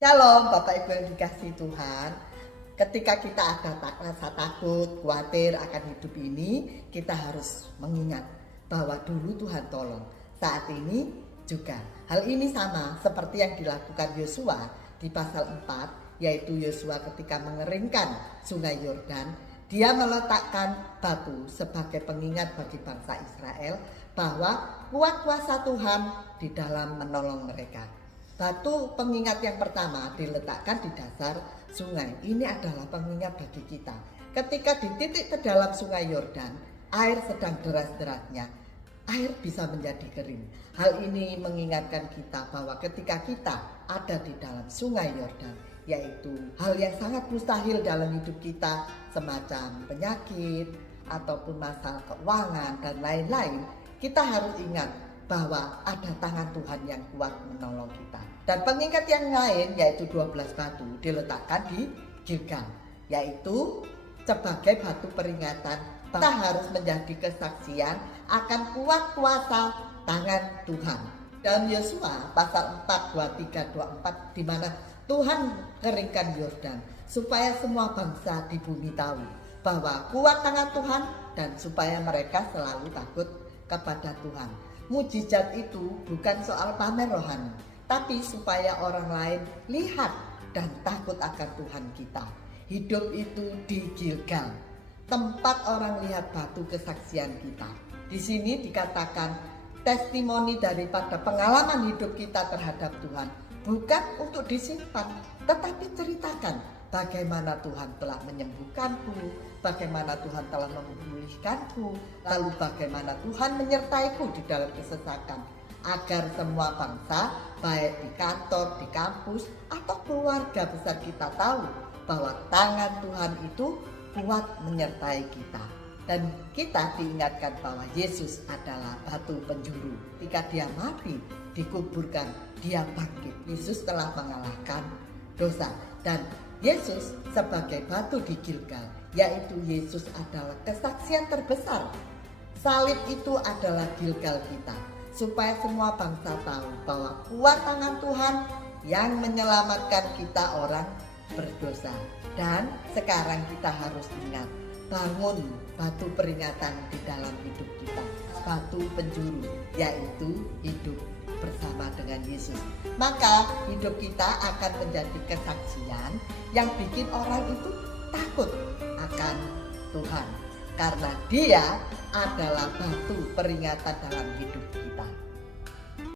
Shalom Bapak Ibu yang dikasihi Tuhan. Ketika kita ada rasa takut, khawatir akan hidup ini, kita harus mengingat bahwa dulu Tuhan tolong. Saat ini juga. Hal ini sama seperti yang dilakukan Yosua di pasal 4, yaitu Yosua ketika mengeringkan sungai Yordan. Dia meletakkan batu sebagai pengingat bagi bangsa Israel bahwa kuat kuasa Tuhan di dalam menolong mereka. Batu pengingat yang pertama diletakkan di dasar sungai. Ini adalah pengingat bagi kita. Ketika di titik terdalam sungai Yordan, air sedang deras-derasnya, air bisa menjadi kering. Hal ini mengingatkan kita bahwa ketika kita ada di dalam sungai Yordan, yaitu hal yang sangat mustahil dalam hidup kita, semacam penyakit ataupun masalah keuangan dan lain-lain, kita harus ingat bahwa ada tangan Tuhan yang kuat menolong kita. Dan pengingat yang lain yaitu 12 batu diletakkan di Gilgal, yaitu sebagai batu peringatan. Kita harus menjadi kesaksian akan kuat kuasa tangan Tuhan. Dan Yosua pasal 4, 23, 24 di mana Tuhan keringkan Yordan supaya semua bangsa di bumi tahu bahwa kuat tangan Tuhan dan supaya mereka selalu takut kepada Tuhan. Mujizat itu bukan soal pamer rohani, tapi supaya orang lain lihat dan takut akan Tuhan kita. Hidup itu di Gilgal, tempat orang lihat batu kesaksian kita. Di sini dikatakan testimoni daripada pengalaman hidup kita terhadap Tuhan bukan untuk disimpan, tetapi ceritakan bagaimana Tuhan telah menyembuhkanku, bagaimana Tuhan telah memulihkanku, lalu bagaimana Tuhan menyertaiku di dalam kesesakan, agar semua bangsa, baik di kantor, di kampus, atau keluarga besar kita tahu bahwa tangan Tuhan itu kuat menyertai kita. Dan kita diingatkan bahwa Yesus adalah batu penjuru. Ketika dia mati, dikuburkan, dia bangkit. Yesus telah mengalahkan dosa. Dan Yesus sebagai batu di Gilgal, yaitu Yesus adalah kesaksian terbesar. Salib itu adalah Gilgal kita, supaya semua bangsa tahu bahwa kuat tangan Tuhan yang menyelamatkan kita orang berdosa. Dan sekarang kita harus ingat, bangun batu peringatan di dalam hidup kita, batu penjuru, yaitu hidup bersama dengan Yesus. Maka hidup kita akan menjadi kesaksian yang bikin orang itu takut akan Tuhan, karena dia adalah batu peringatan dalam hidup kita.